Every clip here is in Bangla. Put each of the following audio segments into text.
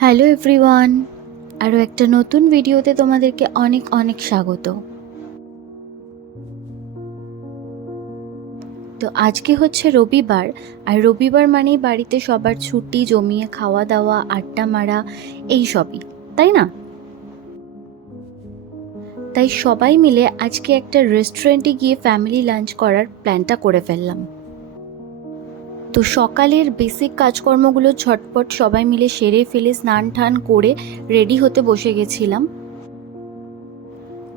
হ্যালো এভরিওয়ান, আরও একটা নতুন ভিডিওতে তোমাদেরকে অনেক অনেক স্বাগত। তো আজকে হচ্ছে রবিবার, আর রবিবার মানেই বাড়িতে সবার ছুটি, জমিয়ে খাওয়া দাওয়া, আড্ডা মারা, এই সবই, তাই না? তাই সবাই মিলে আজকে একটা রেস্টুরেন্টে গিয়ে ফ্যামিলি লাঞ্চ করার প্ল্যানটা করে ফেললাম। তো সকালের বেসিক কাজকর্মগুলো ঝটপট সবাই মিলে সেরে ফেলে স্নান টান করে রেডি হতে বসে গেছিলাম।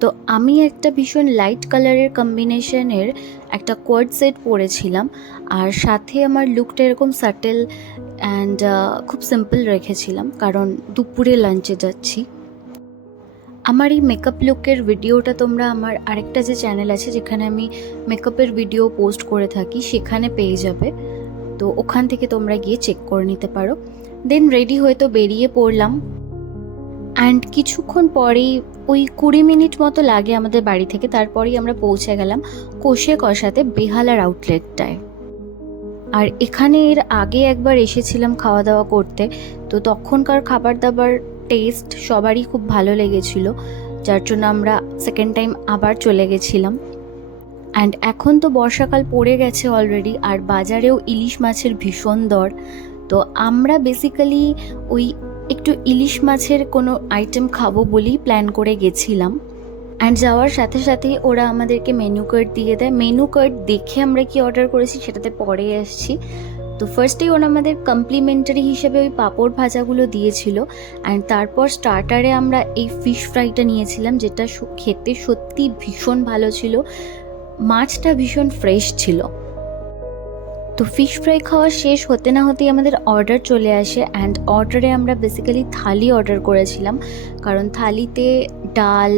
তো আমি একটা ভীষণ লাইট কালারের কম্বিনেশনের একটা কোয়ার্ড সেট পরেছিলাম, আর সাথে আমার লুকটা এরকম সাটেল অ্যান্ড খুব সিম্পল রেখেছিলাম, কারণ দুপুরে লাঞ্চে যাচ্ছি। আমার এই মেকআপ লুকের ভিডিওটা তোমরা আমার আরেকটা যে চ্যানেল আছে যেখানে আমি মেকআপের ভিডিও পোস্ট করে থাকি সেখানে পেয়ে যাবে, তো ওখান থেকে তোমরা গিয়ে চেক করে নিতে পারো। দেন রেডি হয়ে তো বেরিয়ে পড়লাম, অ্যান্ড কিছুক্ষণ পরেই ওই 20 মিনিট মতো লাগে আমাদের বাড়ি থেকে, তারপরেই আমরা পৌঁছে গেলাম কষে কষাতে বেহালার আউটলেটটায়। আর এখানে এর আগে একবার এসেছিলাম খাওয়া দাওয়া করতে, তো তখনকার খাবার দাবার টেস্ট সবারই খুব ভালো লেগেছিল, যার জন্য আমরা সেকেন্ড টাইম আবার চলে গেছিলাম। অ্যান্ড এখন তো বর্ষাকাল পড়ে গেছে অলরেডি, আর বাজারেও ইলিশ মাছের ভীষণ দর। তো আমরা বেসিক্যালি ওই একটু ইলিশ মাছের কোনো আইটেম খাবো বলেই প্ল্যান করে গেছিলাম। অ্যান্ড যাওয়ার সাথে সাথেই ওরা আমাদেরকে মেনু কার্ড দিয়ে দেয়। মেনু কার্ড দেখে আমরা কি অর্ডার করেছি সেটাতে পরে আসছি। তো ফার্স্টেই ওরা আমাদের কমপ্লিমেন্টারি হিসেবে ওই পাঁপড় ভাজাগুলো দিয়েছিল, অ্যান্ড তারপর স্টার্টারে আমরা এই ফিশ ফ্রাইটা নিয়েছিলাম, যেটা খেতে সত্যি ভীষণ ভালো ছিল। মাছটা ভীষণ ফ্রেশ ছিল। তো ফিশ ফ্রাই খাওয়া শেষ হতে না হতেই আমাদের অর্ডার চলে আসে, অ্যান্ড অর্ডারে আমরা বেসিক্যালি থালি অর্ডার করেছিলাম, কারণ থালিতে ডাল,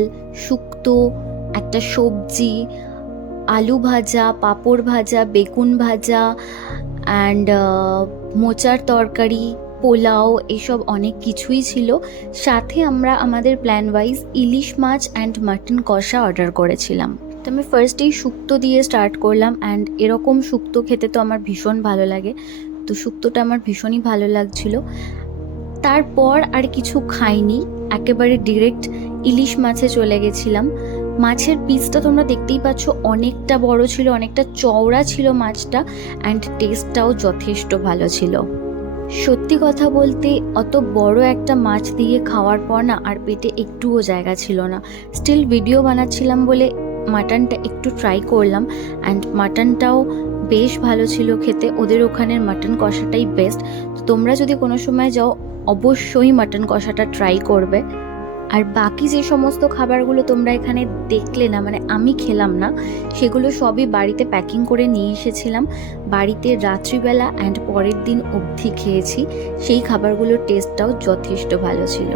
শুক্তো, একটা সবজি, আলু ভাজা, পাঁপড় ভাজা, বেগুন ভাজা, অ্যান্ড মোচার তরকারি, পোলাও, এসব অনেক কিছুই ছিল। সাথে আমরা আমাদের প্ল্যান ওয়াইজ ইলিশ মাছ অ্যান্ড মাটন কষা অর্ডার করেছিলাম। তো আমি ফার্স্টেই শুক্তো দিয়ে স্টার্ট করলাম, অ্যান্ড এরকম শুক্তো খেতে তো আমার ভীষণ ভালো লাগে, তো শুক্তোটা আমার ভীষণই ভালো লাগছিল। তারপর আর কিছু খাইনি, একেবারে ডিরেক্ট ইলিশ মাছে চলে গেছিলাম। মাছের পিসটা তোমরা দেখতেই পাচ্ছ, অনেকটা বড় ছিল, অনেকটা চওড়া ছিল মাছটা, অ্যান্ড টেস্টটাও যথেষ্ট ভালো ছিল। সত্যি কথা বলতে অত বড় একটা মাছ দিয়ে খাওয়ার পর না আর পেটে একটুও জায়গা ছিল না। স্টিল ভিডিও বানাচ্ছিলাম বলে মাটনটা একটু ট্রাই করলাম, অ্যান্ড মাটনটাও বেশ ভালো ছিল খেতে। ওদের ওখানের মাটন কষাটাই বেস্ট। তো তোমরা যদি কোনো সময় যাও অবশ্যই মাটন কষাটা ট্রাই করবে। আর বাকি যে সমস্ত খাবারগুলো তোমরা এখানে দেখলে না, মানে আমি খেলাম না, সেগুলো সবই বাড়িতে প্যাকিং করে নিয়ে এসেছিলাম। বাড়িতে রাত্রিবেলা অ্যান্ড পরের দিন অবধি খেয়েছি, সেই খাবারগুলোর টেস্টটাও যথেষ্ট ভালো ছিল।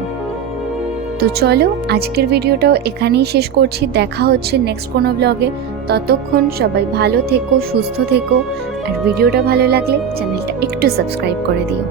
তো চলো আজকের ভিডিওটাও এখানেই শেষ করছি, দেখা হচ্ছে নেক্সট কোনো ব্লগে। ততক্ষণ সবাই ভালো থেকো, সুস্থ থেকো, আর ভিডিওটা ভালো লাগলে চ্যানেলটা একটু সাবস্ক্রাইব করে দিও।